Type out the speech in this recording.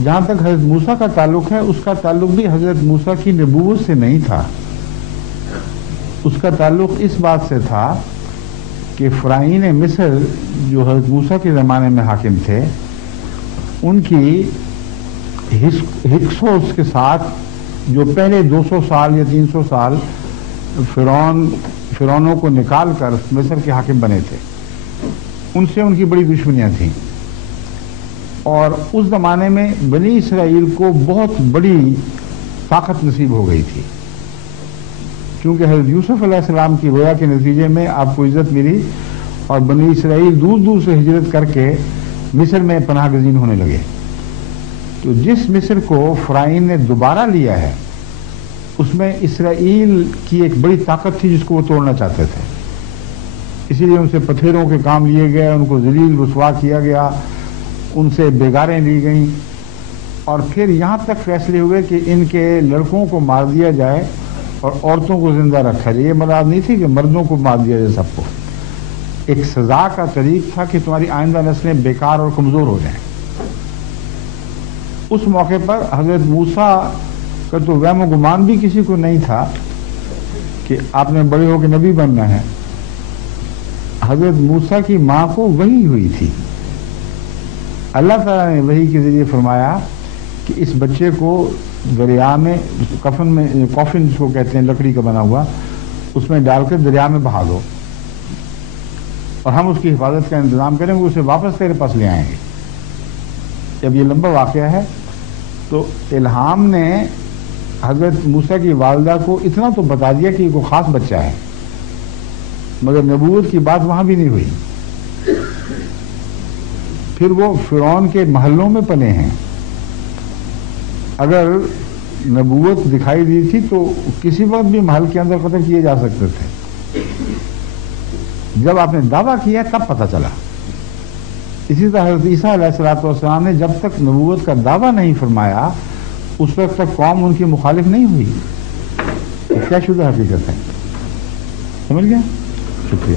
جہاں تک حضرت موسیٰ کا تعلق ہے، اس کا تعلق بھی حضرت موسیٰ کی نبوت سے نہیں تھا، اس کا تعلق اس بات سے تھا کہ فرعون مصر جو حضرت موسیٰ کے زمانے میں حاکم تھے، ان کی ہکسوس کے ساتھ جو پہلے 200 سال یا 300 سال فرعونوں کو نکال کر مصر کے حاکم بنے تھے، ان سے ان کی بڑی دشمنیاں تھیں، اور اس زمانے میں بنی اسرائیل کو بہت بڑی طاقت نصیب ہو گئی تھی، کیونکہ حضرت یوسف علیہ السلام کی رویا کے نتیجے میں آپ کو عزت ملی اور بنی اسرائیل دور دور سے ہجرت کر کے مصر میں پناہ گزین ہونے لگے۔ تو جس مصر کو فرعون نے دوبارہ لیا ہے، اس میں اسرائیل کی ایک بڑی طاقت تھی جس کو وہ توڑنا چاہتے تھے، اسی لیے ان سے پتھیروں کے کام لیے گئے، ان کو ذلیل رسوا کیا گیا، ان سے بیگاریں لی گئیں، اور پھر یہاں تک فیصلے ہوئے کہ ان کے لڑکوں کو مار دیا جائے اور عورتوں کو زندہ رکھا جائے۔ یہ مراد نہیں تھی کہ مردوں کو مار دیا جائے، سب کو ایک سزا کا طریق تھا کہ تمہاری آئندہ نسلیں بیکار اور کمزور ہو جائیں۔ اس موقع پر حضرت موسیٰ کا تو وہم و گمان بھی کسی کو نہیں تھا کہ آپ نے بڑے ہو کے نبی بننا ہے۔ حضرت موسیٰ کی ماں کو وحی ہوئی تھی، اللہ تعالیٰ نے وحی کے ذریعے فرمایا کہ اس بچے کو دریا میں کافن جس کو کہتے ہیں لکڑی کا بنا ہوا، اس میں ڈال کر دریا میں بہا دو، اور ہم اس کی حفاظت کا انتظام کریں گے، اسے واپس تیرے پاس لے آئیں گے۔ جب یہ لمبا واقعہ ہے تو الہام نے حضرت موسیٰ کی والدہ کو اتنا تو بتا دیا کہ یہ کوئی خاص بچہ ہے، مگر نبوت کی بات وہاں بھی نہیں ہوئی۔ پھر وہ فرعون کے محلوں میں پلے ہیں، اگر نبوت دکھائی دی تھی تو کسی وقت بھی محل کے اندر قتل کیے جا سکتے تھے، جب آپ نے دعویٰ کیا تب پتہ چلا۔ اسی طرح حضرت عیسیٰ علیہ السلام نے جب تک نبوت کا دعویٰ نہیں فرمایا، اس وقت تک قوم ان کی مخالف نہیں ہوئی۔ کیا شدہ حقیقت ہے، سمجھ گیا؟ شکریہ۔